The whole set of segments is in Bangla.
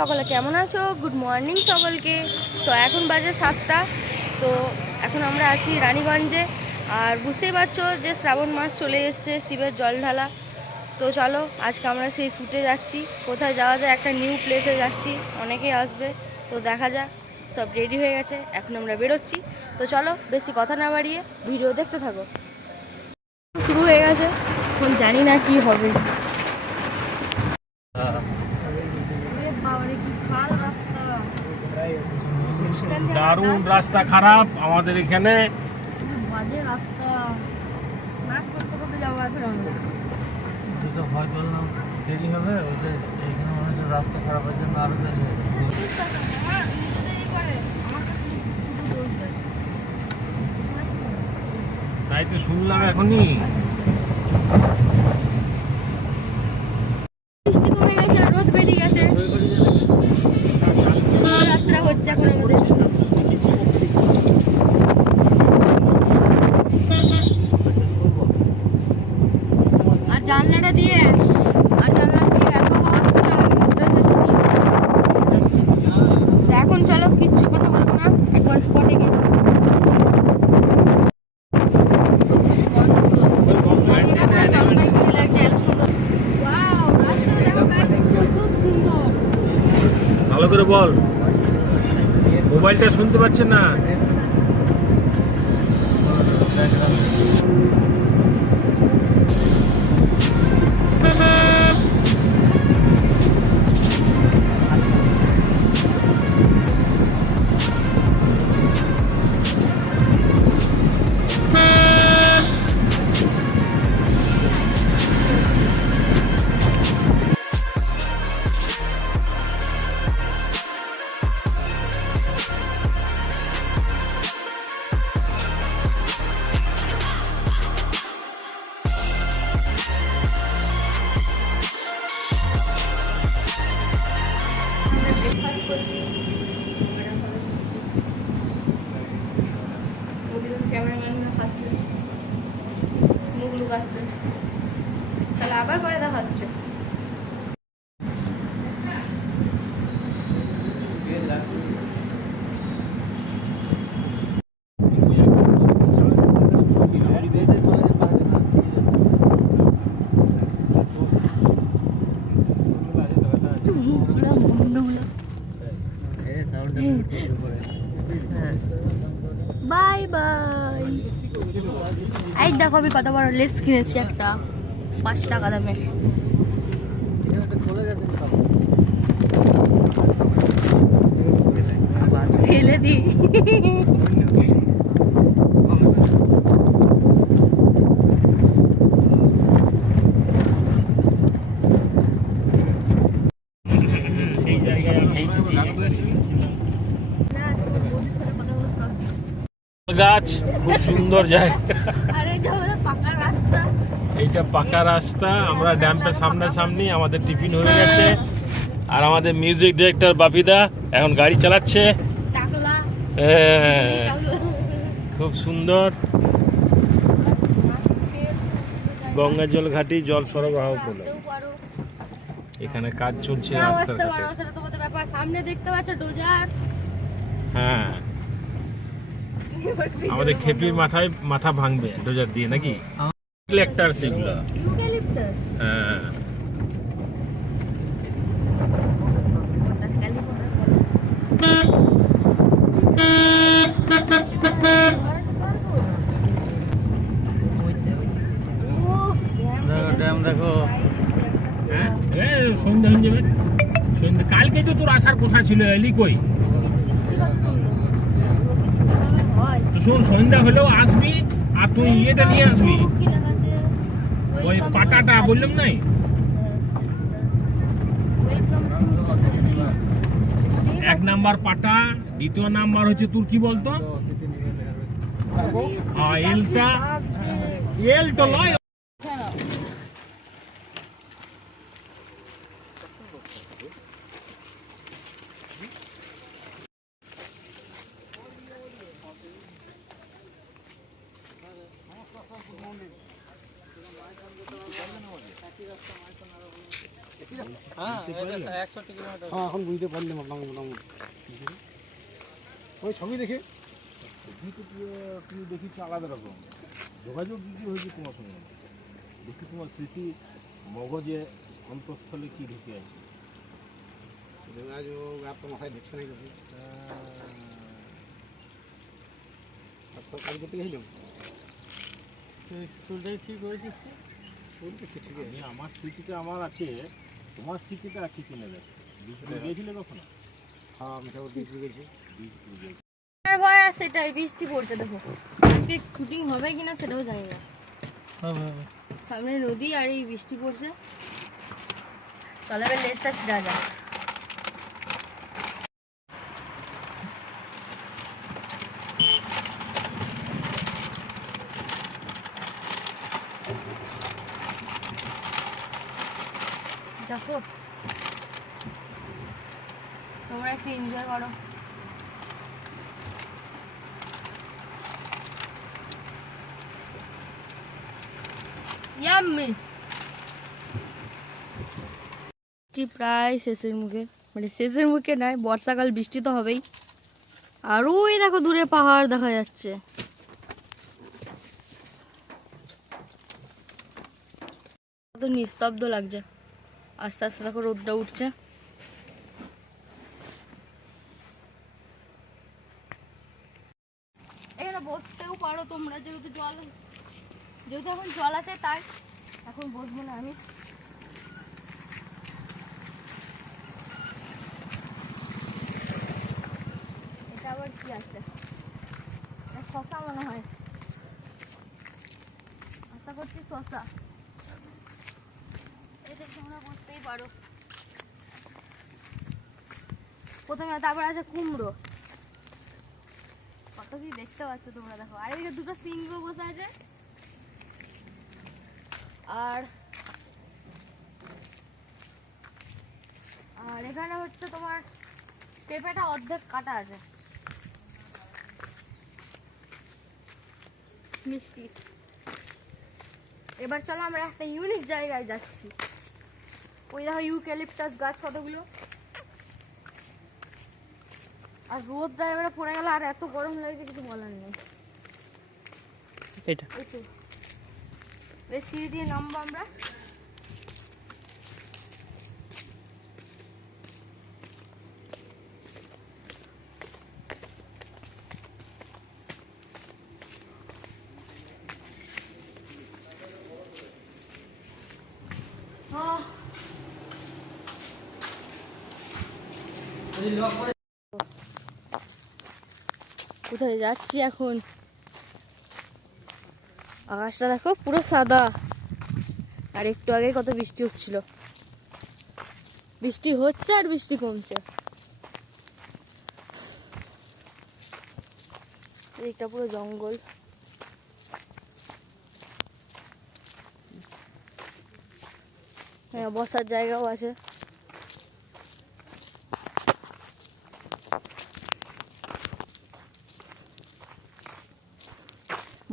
সকলে কেমন আছো? গুড মর্নিং সকলকে। তো এখন বাজে সাতটা। তো এখন আমরা আছি রানীগঞ্জে। আর বুঝতেই পারছ যে শ্রাবণ মাস চলে এসছে, শিবের জল ঢালা। তো চলো, আজকে আমরা সেই শ্যুটে যাচ্ছি। কোথায় যাওয়া যায়, একটা নিউ প্লেসে যাচ্ছি। অনেকেই আসবে। তো দেখা যাক, সব রেডি হয়ে গেছে। এখন আমরা বেরোচ্ছি। তো চলো, বেশি কথা না বাড়িয়ে ভিডিও দেখতে থাকো। শুরু হয়ে গেছে। এখন জানি না কি হবে বাবারে কি খাল রাস্তা দারুণ রাস্তা খারাপ আমাদের এখানে দেরি হবে ওই যে এইখানে মনে হচ্ছে রাস্তা খারাপ হয়ে জন্য আরও দেরি তাই তো শুনলাম এখনই বৃষ্টি কমে গেছে আর রোদ বেরিয়ে গেছে যাত্রা হচ্ছে এখন আমাদের আর জানলাটা দিয়ে আর জানলাটা দিয়ে এত। তো এখন চলো কিচ্ছু কথা বলব না, একবার স্পটে গিয়ে। ভালো করে বল মোবাইলটা শুনতে পাচ্ছেন না Mm-hmm. মুখ লুকাচ্ছে। তাহলে আবার পরে দেখাচ্ছে মুখগুলো মুন্ডগুলো বাই বাই আমি কত বড় লেস কিনেছি একটা পাঁচ টাকা দামের। ফেলে দিই। গাছ খুব সুন্দর জায়গা আরে যাব পাকা রাস্তা এইটা পাকা রাস্তা আমরা ড্যাম্পের সামনাসামনি আমাদের টিফিন হয়ে গেছে। আর আমাদের মিউজিক ডিরেক্টর বাপিদা এখন গাড়ি চালাচ্ছে। খুব সুন্দর। গঙ্গা জল ঘাটি জল সরবরাহ করল। এখানে কাজ চলছে রাস্তার ঘাটে। সামনে দেখতে পাচ্ছ ডোজার। হ্যাঁ। আমাদের খেপির মাথায় মাথা ভাঙবে ডোজার দিয়ে নাকি? লেকটার সেগুলো ইউক্যালিপটাস হ্যাঁ। দেখো ড্যাম দেখো। হ্যাঁ এ, সন্ধ্যা যাবে। কালকে তো তোর আসার কথা ছিল এলি কই? তো শোন সন্ধ্যা হলেও আসবি আর তুই ইয়েটা নিয়ে আসবি। ওই পাটাটা বললাম নাই? এক নাম্বার পাটা দ্বিতীয় নাম্বার হচ্ছে তোর কি বলতো? আহ, এলটা। এলটা লয়। হ্যাঁ হ্যাঁ এখন বুঝতে পারলাম আপনাকে মোটামুটি। ওই ছবি দেখে। তুমি দেখিছো আলাদা রকম। যোগাযোগ কী কী হয়েছে তোমার সঙ্গে। দেখি তোমার স্মৃতি মগজে অন্তঃস্থলে কি ঢুকে আছে। যোগাযোগ আর তো মাথায় ঢুকছে না কিছু। আর তো কাজ করতে গেছিলাম চুলটাই ঠিক হয়েছিস তো? ঠিক আছে। আমার স্মৃতিটা আমার আছে। তোমার স্মৃতিতে আছে কিনে দেখ গিয়েছিলে কখনো? হ্যাঁ মোটামুটি ঠিক গেছি ভয় আর সেটাই বৃষ্টি পড়ছে দেখো। আজকে শুটিং হবে কিনা সেটাও জানি না। সামনে নদী আর এই বৃষ্টি পড়ছে। চলে এবার লেজটা ছিঁড়া যায় দেখো তোমরা একটু এনজয় করো। ইয়াম্মি প্রায় শেষের মুখে মানে শেষের মুখে নয়, বর্ষাকাল বৃষ্টি তো হবেই। আর ওই দেখো দূরে পাহাড় দেখা যাচ্ছে। কত নিস্তব্ধ লাগছে। আস্তে আস্তে দেখো রোদটা উঠছে এখানে পারো তোমরা, যেহেতু জল যেহেতু এখন জল আছে, তাই এখন বসবো না আমি। এটা আবার কি আছে? এটা শশা মনে হয়। আশা করছি শশা এতে তোমরা বুঝতেই পারো। প্রথমে তারপর আছে কুমড়ো। কি দেখতে পাচ্ছ তোমরা দেখো। আর এদিকে দুটো সিংহ বসে আছে। আর আর এখানে হচ্ছে তোমার পেঁপেটা অর্ধেক কাটা আছে। মিষ্টি। এবার চলো আমরা একটা ইউনিক জায়গায় যাচ্ছি। ওই দেখো ইউক্যালিপটাস গাছ কতগুলো। আর রোদটা এবারে পড়ে গেল আর এত গরম লাগছে কিছু বলার নেই। এটা বেশ সিঁড়ি দিয়ে নামবো আমরা। আহ, কোথায় যাচ্ছি এখন? আকাশটা দেখো পুরো সাদা। আর একটু আগে কত বৃষ্টি হচ্ছিল। বৃষ্টি হচ্ছে আর বৃষ্টি কমছে। এইটা পুরো জঙ্গল। হ্যাঁ বসার জায়গাও আছে।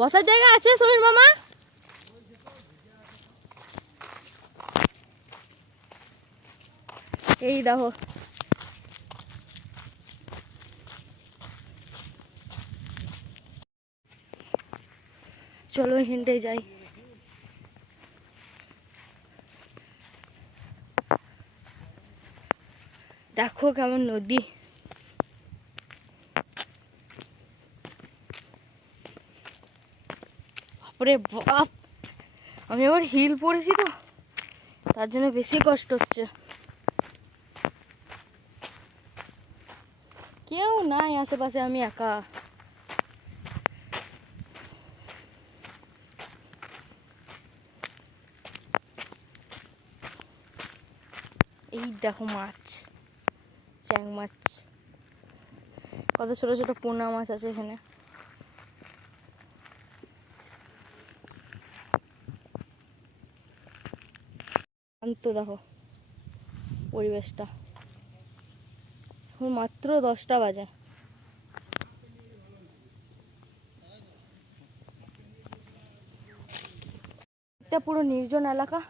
বসার জায়গা আছে সমীর মামা? এই দেখো। চলো হেঁটে যাই। দেখো কেমন নদী। বাপরে বাপ। আমি আবার হিল পরেছি তো, তার জন্য বেশি কষ্ট হচ্ছে। কেউ নাই আশেপাশে, আমি একা। এই দেখো মাছ, চ্যাং মাছ। কত ছোট ছোট পোনা মাছ আছে এখানে। শান্ত দেখো পরিবেশটা। মাত্র দশটা বাজে। এটা পুরো নির্জন এলাকা,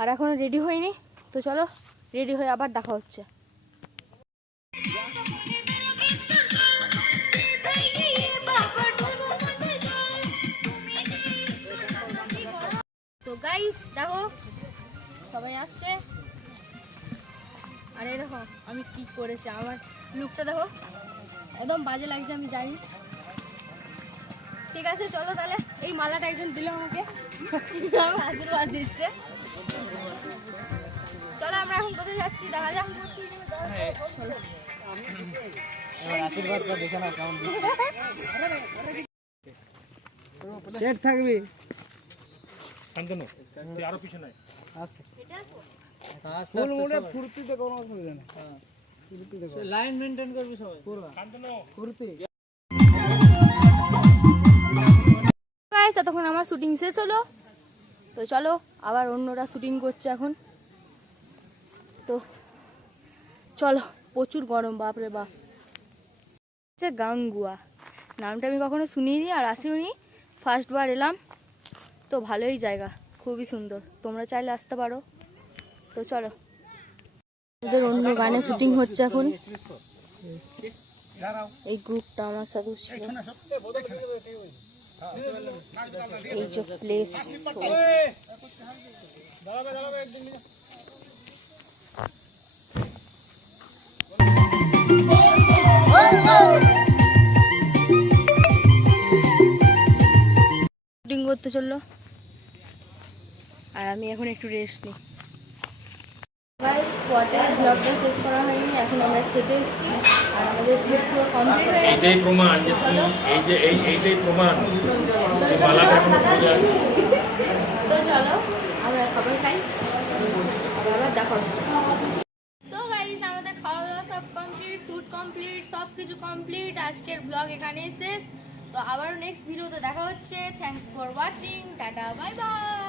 আর এখনও রেডি হয়নি। তো চলো রেডি হয়ে আবার দেখা হচ্ছে। তো গাইস দেখো সবাই আসছে। আরে দেখো আমি কি করেছি? আমার লুকটা দেখো। একদম বাজে লাগছে আমি জানি। ঠিক আছে চলো তাহলে। এই মালাটা একজন দিল আমাকে। আমার আশীর্বাদ দিচ্ছে। চলো আমরা এখন কোথায় যাচ্ছি? দেখা যাক। চলো সেট থাকবি। শান্তনু তুই আরও পিছনে আয়। ফুল ফুর্তিতে কোনো অসুবিধা নেই। লাইন মেনটেন করবি সবাই। ফুর্তি। গাইস তখন আমার শুটিং শেষ হলো। তো চলো আবার অন্যরা শুটিং করছে এখন। তো চলো প্রচুর গরম বাপরে বাপ। হচ্ছে গাঙ্গুয়া। নামটা আমি কখনো শুনিনি আর আসিওনি। ফার্স্ট বার এলাম। তো ভালোই জায়গা, খুবই সুন্দর। তোমরা চাইলে আসতে পারো। তো চলো। ওদের অন্য গানে শুটিং হচ্ছে এখন। এই গ্রুপটা আমার সাথে ছিল। এই যে প্লেস শুটিং করতে চলল। আর আমি এখন একটু রেস্ট নিই। ব্লগটা শেষ করা হয়নি এখন আমরা খেতে এসেছি। আর আমাদের পুরো কমপ্লিট হয়ে এইটাই প্রমাণ যে এই যে এই এইটাই প্রমাণ। তো চলো আমরা খাবার খাই। আবার দেখা হচ্ছে। তো গাইস আমাদের খাওয়া দাওয়া সব কমপ্লিট শ্যুট কমপ্লিট সব কিছু কমপ্লিট আজকের ব্লগ এখানেই শেষ। তো আবারও নেক্সট ভিডিওতে দেখা হচ্ছে। Thanks for watching tata bye bye